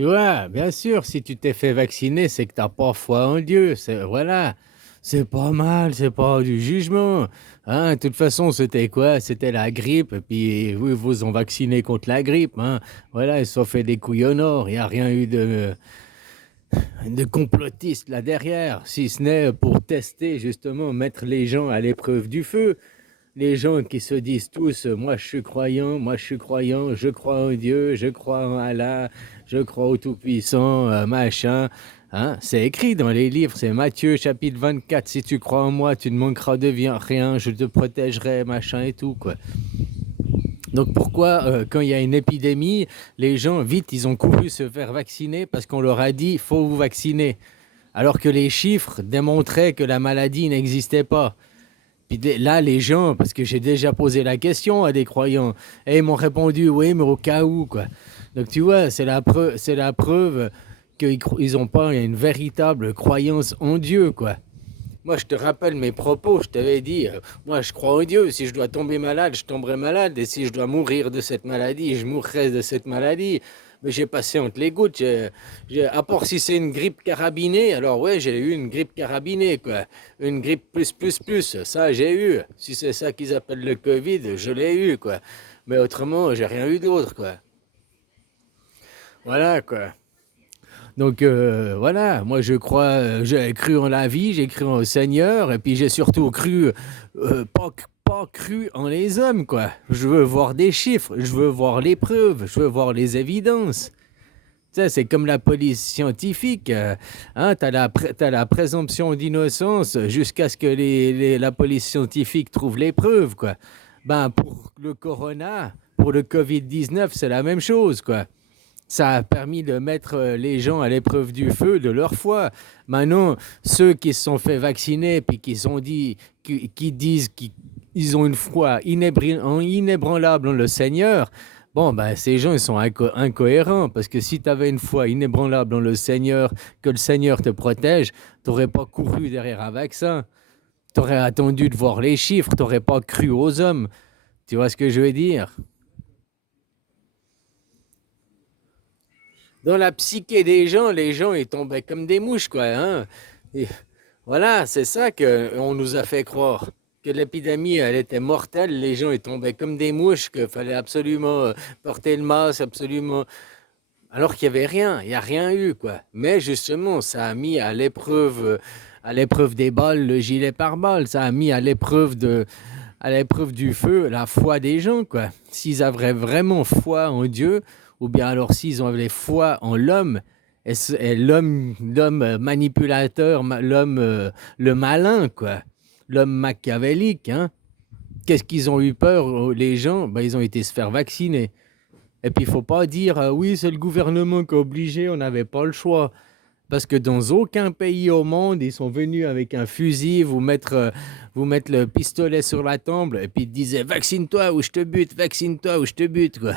Tu vois, bien sûr, si tu t'es fait vacciner, c'est que t'as pas foi en Dieu. Voilà, c'est pas mal, c'est pas du jugement. Hein, de toute façon, c'était quoi? C'était la grippe, et puis oui, vous ont vacciné contre la grippe. Hein. Voilà, ils se sont fait des couillonneurs. Il n'y a rien eu de complotiste là derrière, si ce n'est pour tester, justement, mettre les gens à l'épreuve du feu. Les gens qui se disent tous, moi je suis croyant, moi je suis croyant, je crois en Dieu, je crois en Allah, je crois au Tout-Puissant, machin. Hein, c'est écrit dans les livres, c'est Matthieu chapitre 24, si tu crois en moi, tu ne manqueras de rien, je te protégerai, machin et tout, quoi. Donc pourquoi, quand il y a une épidémie, les gens, vite, ils ont couru se faire vacciner parce qu'on leur a dit, faut vous vacciner. Alors que les chiffres démontraient que la maladie n'existait pas. Puis là, les gens, parce que j'ai déjà posé la question à des croyants, et ils m'ont répondu, oui, mais au cas où, quoi. Donc tu vois, c'est la preuve qu'ils n'ont pas une véritable croyance en Dieu, quoi. Moi, je te rappelle mes propos, je t'avais dit, moi, je crois en Dieu. Si je dois tomber malade, je tomberai malade. Et si je dois mourir de cette maladie, je mourrai de cette maladie. Mais j'ai passé entre les gouttes. À part si c'est une grippe carabinée, alors ouais, j'ai eu une grippe carabinée, quoi. Une grippe plus. Ça, j'ai eu. Si c'est ça qu'ils appellent le Covid, je l'ai eu, quoi. Mais autrement, j'ai rien eu d'autre, quoi. Voilà, quoi. Donc voilà, moi je crois, j'ai cru en la vie, j'ai cru au Seigneur, et puis j'ai surtout cru, pas cru en les hommes, quoi. Je veux voir des chiffres, je veux voir les preuves, je veux voir les évidences. Tu sais, c'est comme la police scientifique. Hein, t'as la présomption d'innocence jusqu'à ce que la police scientifique trouve les preuves, quoi. Ben, pour le corona, pour le Covid-19, c'est la même chose, quoi. Ça a permis de mettre les gens à l'épreuve du feu de leur foi. Maintenant, ceux qui se sont fait vacciner puis qui disent qu'ils ont une foi inébranlable en le Seigneur, bon, ben, ces gens, ils sont incohérents parce que si tu avais une foi inébranlable en le Seigneur, que le Seigneur te protège, tu n'aurais pas couru derrière un vaccin. Tu aurais attendu de voir les chiffres, tu n'aurais pas cru aux hommes. Tu vois ce que je veux dire? Dans la psyché des gens, les gens ils tombaient comme des mouches, quoi. Hein. Et voilà, c'est ça qu'on nous a fait croire. Que l'épidémie, elle était mortelle, les gens ils tombaient comme des mouches, qu'il fallait absolument porter le masque, absolument. Alors qu'il n'y avait rien, il n'y a rien eu, quoi. Mais justement, ça a mis à l'épreuve des balles, le gilet pare-balles, ça a mis à l'épreuve du feu la foi des gens, quoi. S'ils avaient vraiment foi en Dieu, ou bien alors s'ils avaient foi en l'homme, et l'homme manipulateur, l'homme le malin, quoi, l'homme machiavélique, hein. Qu'est-ce qu'ils ont eu peur, les gens? Ben, ils ont été se faire vacciner. Et puis il faut pas dire oui, c'est le gouvernement qui a obligé, on n'avait pas le choix. Parce que dans aucun pays au monde, ils sont venus avec un fusil, vous mettre le pistolet sur la temple, et puis ils te disaient vaccine-toi ou je te bute, vaccine-toi ou je te bute, quoi.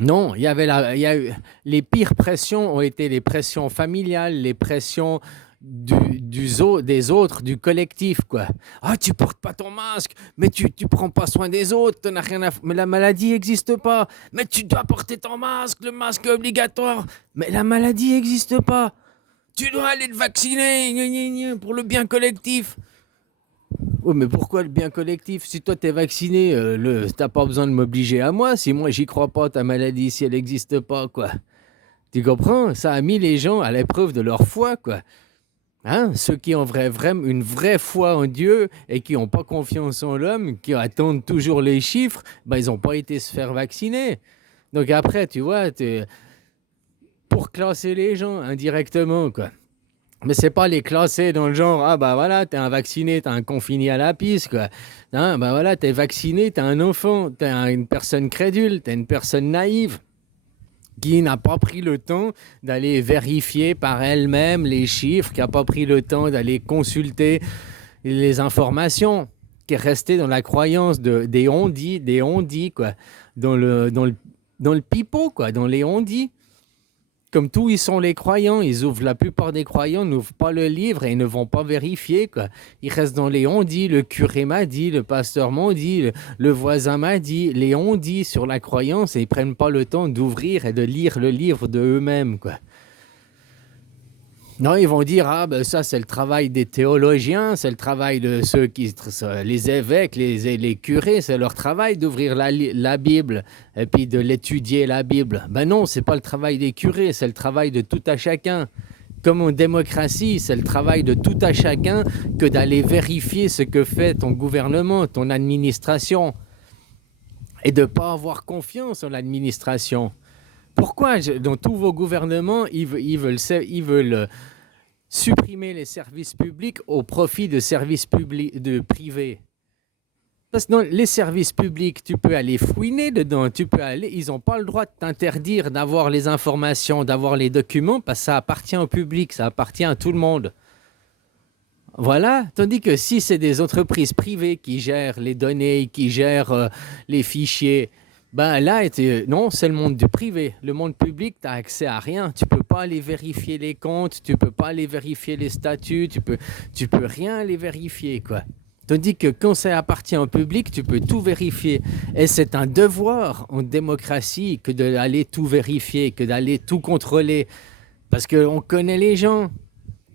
Non, il y a eu, les pires pressions ont été les pressions familiales, les pressions des autres, du collectif, quoi. Ah, tu portes pas ton masque, mais tu prends pas soin des autres, t'en as rien à mais la maladie n'existe pas. Mais tu dois porter ton masque, le masque est obligatoire. Mais la maladie n'existe pas. Tu dois aller te vacciner, gna, gna, gna, pour le bien collectif. Oh, mais pourquoi le bien collectif? Si toi t'es vacciné, t'as pas besoin de m'obliger à moi. Si moi j'y crois pas, ta maladie, si elle n'existe pas, quoi. Tu comprends? Ça a mis les gens à l'épreuve de leur foi, quoi. Hein? Ceux qui ont vraiment une vraie foi en Dieu et qui n'ont pas confiance en l'homme, qui attendent toujours les chiffres, ben ils n'ont pas été se faire vacciner. Donc après, tu vois, pour classer les gens indirectement, quoi. Mais c'est pas les classer dans le genre, ah bah voilà, t'es un vacciné, t'es un confiné à la piste, quoi. Hein, bah voilà, t'es vacciné, t'es un enfant, une personne crédule, t'es une personne naïve qui n'a pas pris le temps d'aller vérifier par elle-même les chiffres, qui n'a pas pris le temps d'aller consulter les informations, qui est resté dans la croyance des on-dit, quoi, dans le pipeau, quoi, dans les on-dit. Comme tous, ils sont les croyants. La plupart des croyants n'ouvrent pas le livre et ne vont pas vérifier, quoi. Ils restent dans les on-dit, le curé m'a dit, le pasteur m'a dit, le voisin m'a dit, les on-dit sur la croyance et ils prennent pas le temps d'ouvrir et de lire le livre de eux-mêmes, quoi. Non, ils vont dire, ah ben ça c'est le travail des théologiens, c'est le travail de ceux qui, les évêques, les curés, c'est leur travail d'ouvrir la Bible et puis de l'étudier la Bible. Ben non, c'est pas le travail des curés, c'est le travail de tout à chacun. Comme en démocratie, c'est le travail de tout à chacun que d'aller vérifier ce que fait ton gouvernement, ton administration, et de ne pas avoir confiance en l'administration. Pourquoi dans tous vos gouvernements, ils veulent supprimer les services publics au profit de services privés? Parce que dans les services publics, tu peux aller fouiner dedans, ils n'ont pas le droit de t'interdire d'avoir les informations, d'avoir les documents, parce que ça appartient au public, ça appartient à tout le monde. Voilà, tandis que si c'est des entreprises privées qui gèrent les données, qui gèrent les fichiers, ben là, non, c'est le monde du privé. Le monde public, tu n'as accès à rien. Tu ne peux pas aller vérifier les comptes, tu ne peux pas aller vérifier les statuts, tu peux rien aller vérifier, quoi. Tandis que quand ça appartient au public, tu peux tout vérifier. Et c'est un devoir en démocratie que d'aller tout vérifier, que d'aller tout contrôler. Parce qu'on connaît les gens.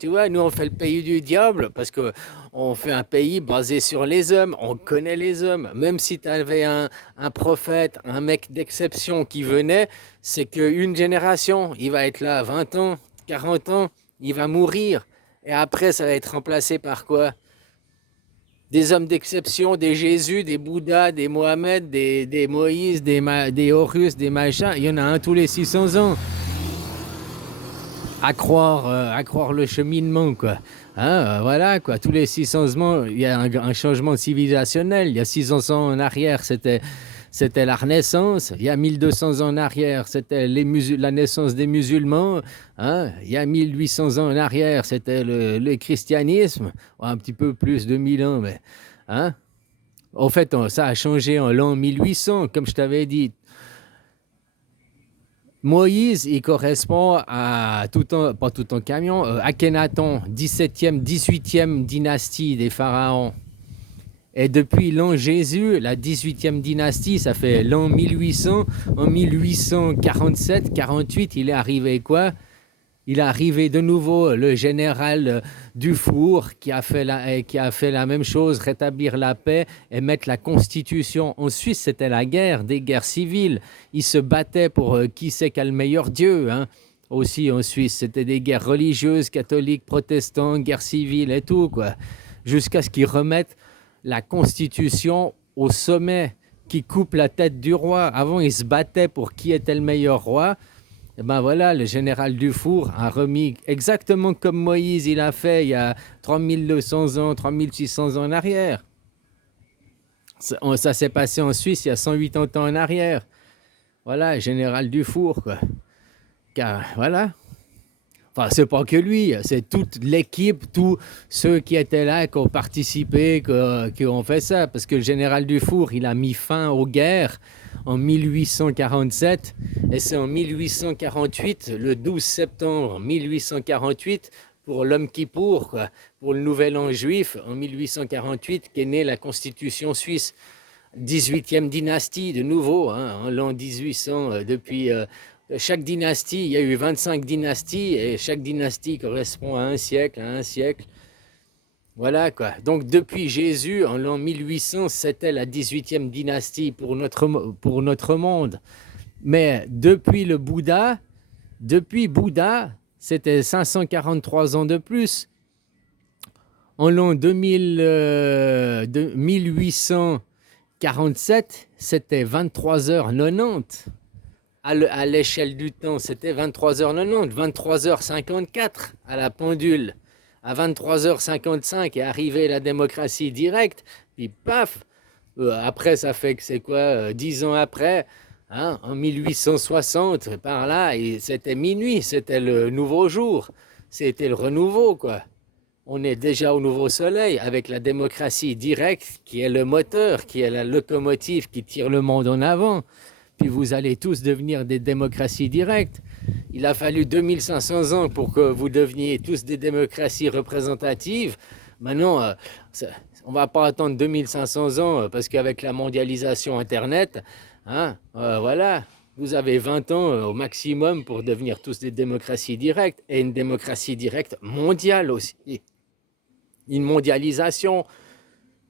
Tu vois, nous, on fait le pays du diable parce qu'on fait un pays basé sur les hommes. On connaît les hommes. Même si tu avais un prophète, un mec d'exception qui venait, c'est qu'une génération, il va être là 20 ans, 40 ans, il va mourir. Et après, ça va être remplacé par quoi? Des hommes d'exception, des Jésus, des Bouddhas, des Mohamed, des Moïse, des Horus, des machins. Il y en a un tous les 600 ans. À croire le cheminement, quoi. Hein, voilà, quoi. Tous les 600 ans, il y a un changement civilisationnel. Il y a 600 ans en arrière, c'était la Renaissance. Il y a 1200 ans en arrière, c'était la naissance des musulmans. Hein. Il y a 1800 ans en arrière, c'était le christianisme. Un petit peu plus de 1000 ans, mais... Hein. En fait, ça a changé en l'an 1800, comme je t'avais dit. Moïse, il correspond à pas tout en camion, Akhenaton, 17e, 18e dynastie des pharaons. Et depuis l'an Jésus, la 18e dynastie, ça fait l'an 1800, en 1847-48, il est arrivé quoi? Il est arrivé de nouveau le général Dufour qui a fait la même chose, rétablir la paix et mettre la constitution. En Suisse, c'était la guerre, des guerres civiles. Ils se battaient pour qui c'est quel meilleur Dieu. Hein. Aussi en Suisse, c'était des guerres religieuses, catholiques, protestants, guerres civiles et tout, quoi. Jusqu'à ce qu'ils remettent la constitution au sommet, qui coupe la tête du roi. Avant, ils se battaient pour qui était le meilleur roi. Et ben voilà, le général Dufour a remis exactement comme Moïse il a fait il y a 3200 ans, 3600 ans en arrière. Ça s'est passé en Suisse il y a 180 ans en arrière. Voilà, général Dufour, quoi. Car, voilà. Enfin, c'est pas que lui, c'est toute l'équipe, tous ceux qui étaient là, qui ont participé, qui ont fait ça. Parce que le général Dufour, il a mis fin aux guerres en 1847 et c'est en 1848, le 12 septembre 1848, pour l'Yom Kippour, quoi, pour le nouvel an juif, en 1848, qu'est née la Constitution suisse. 18e dynastie, de nouveau, hein, en l'an 1800, depuis... chaque dynastie, il y a eu 25 dynasties et chaque dynastie correspond à un siècle, Voilà, quoi. Donc depuis Jésus, en l'an 1800, c'était la 18e dynastie pour notre monde. Mais depuis Bouddha, c'était 543 ans de plus. En l'an 1847, c'était 23h90. À l'échelle du temps, c'était 23h90, 23h54 à la pendule. À 23h55 est arrivée la démocratie directe, puis paf, après ça fait que c'est quoi, 10 ans après, hein, en 1860, par là, et c'était minuit, c'était le nouveau jour, c'était le renouveau, quoi. On est déjà au nouveau soleil avec la démocratie directe qui est le moteur, qui est la locomotive qui tire le monde en avant. puis vous allez tous devenir des démocraties directes. Il a fallu 2500 ans pour que vous deveniez tous des démocraties représentatives. Maintenant, on ne va pas attendre 2500 ans parce qu'avec la mondialisation Internet, hein, voilà, vous avez 20 ans au maximum pour devenir tous des démocraties directes et une démocratie directe mondiale aussi. Une mondialisation.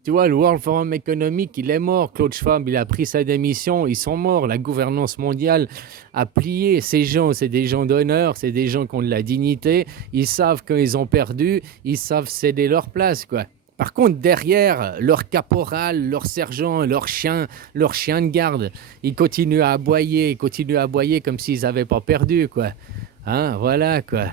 Tu vois, le World Forum économique, il est mort. Claude Schwab, il a pris sa démission. Ils sont morts. La gouvernance mondiale a plié. Ces gens, c'est des gens d'honneur. C'est des gens qui ont de la dignité. Ils savent quand ils ont perdu. Ils savent céder leur place, quoi. Par contre, derrière, leur caporal, leur sergent, leur chien de garde, ils continuent à aboyer comme s'ils n'avaient pas perdu, quoi. Hein, voilà, quoi.